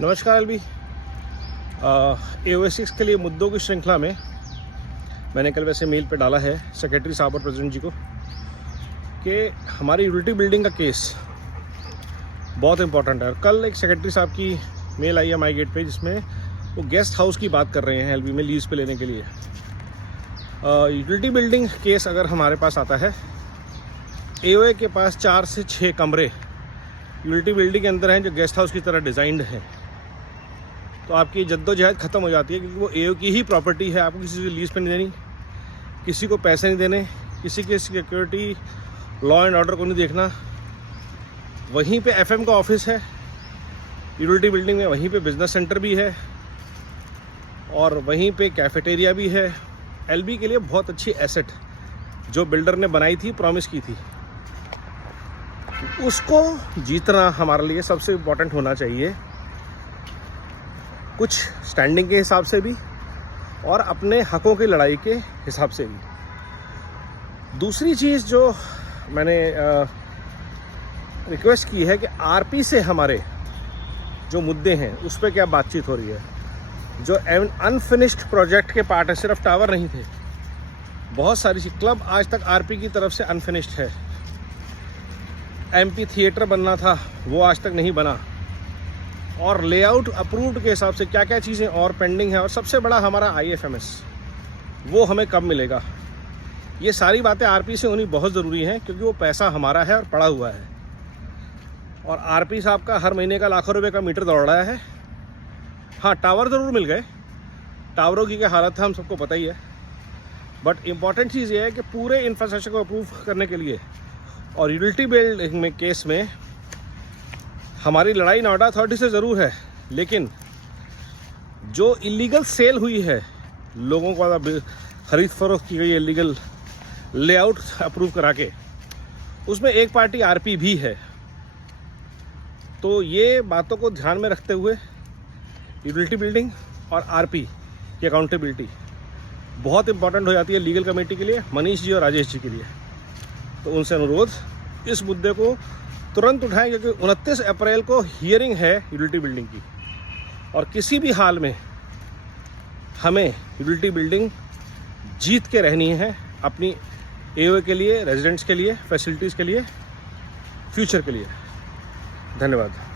नमस्कार LB. AO6 के लिए मुद्दों की श्रृंखला में मैंने कल वैसे मेल पे डाला है सेक्रेटरी साहब और प्रेसिडेंट जी को कि हमारी यूटिलिटी बिल्डिंग का केस बहुत इंपॉर्टेंट है। कल एक सेक्रेटरी साहब की मेल आई है माई गेट पे जिसमें वो गेस्ट हाउस की बात कर रहे हैं एलबी में लीज पे लेने के लिए। यूटिलिटी बिल्डिंग केस अगर हमारे पास आता है, AOA के पास 4 से 6 कमरे यूटिलिटी बिल्डिंग के अंदर हैं जो गेस्ट हाउस की तरह डिज़ाइंड हैं, तो आपकी जद्दोजहद ख़त्म हो जाती है क्योंकि वो AO की ही प्रॉपर्टी है। आपको किसी से लीज पे नहीं देनी, किसी को पैसे नहीं देने, किसी के सिक्योरिटी लॉ एंड ऑर्डर को नहीं देखना। वहीं पे FM का ऑफिस है यूटिलिटी बिल्डिंग में, वहीं पे बिजनेस सेंटर भी है और वहीं पे कैफेटेरिया भी है। LB के लिए बहुत अच्छी एसेट जो बिल्डर ने बनाई थी, प्रॉमिस की थी, उसको जीतना हमारे लिए सबसे इम्पोर्टेंट होना चाहिए, कुछ स्टैंडिंग के हिसाब से भी और अपने हकों की लड़ाई के हिसाब से भी। दूसरी चीज़ जो मैंने रिक्वेस्ट की है कि RP से हमारे जो मुद्दे हैं उस पर क्या बातचीत हो रही है। जो अनफिनिश्ड प्रोजेक्ट के पार्ट है, सिर्फ टावर नहीं थे, बहुत सारी चीज। क्लब आज तक RP की तरफ से अनफिनिश्ड है। MP थिएटर बनना था, वो आज तक नहीं बना। और लेआउट अप्रूव्ड के हिसाब से क्या क्या चीज़ें और पेंडिंग है। और सबसे बड़ा हमारा IFMS, वो हमें कब मिलेगा। ये सारी बातें RP से होनी बहुत ज़रूरी हैं क्योंकि वो पैसा हमारा है और पड़ा हुआ है। और RP साहब का हर महीने का लाखों रुपए का मीटर दौड़ रहा है। हाँ, टावर ज़रूर मिल गए, टावरों की क्या हालत है हम सबको पता ही है। बट इम्पॉर्टेंट चीज़ ये है कि पूरे इंफ्रास्ट्रक्चर को अप्रूव करने के लिए और यूटिलिटी बिल्डिंग में केस में हमारी लड़ाई नोएडा अथॉरिटी से ज़रूर है, लेकिन जो इलीगल सेल हुई है, लोगों को खरीद फरोख्त की गई इलीगल लेआउट अप्रूव करा के, उसमें एक पार्टी RP भी है। तो ये बातों को ध्यान में रखते हुए यूटिलिटी बिल्डिंग और RP की अकाउंटेबिलिटी बहुत इंपॉर्टेंट हो जाती है लीगल कमेटी के लिए, मनीष जी और राजेश जी के लिए। तो उनसे अनुरोध, इस मुद्दे को तुरंत उठाएं क्योंकि 29 अप्रैल को हियरिंग है यूटिलिटी बिल्डिंग की और किसी भी हाल में हमें यूटिलिटी बिल्डिंग जीत के रहनी है, अपनी AOA के लिए, रेजिडेंट्स के लिए, फैसिलिटीज़ के लिए, फ्यूचर के लिए। धन्यवाद।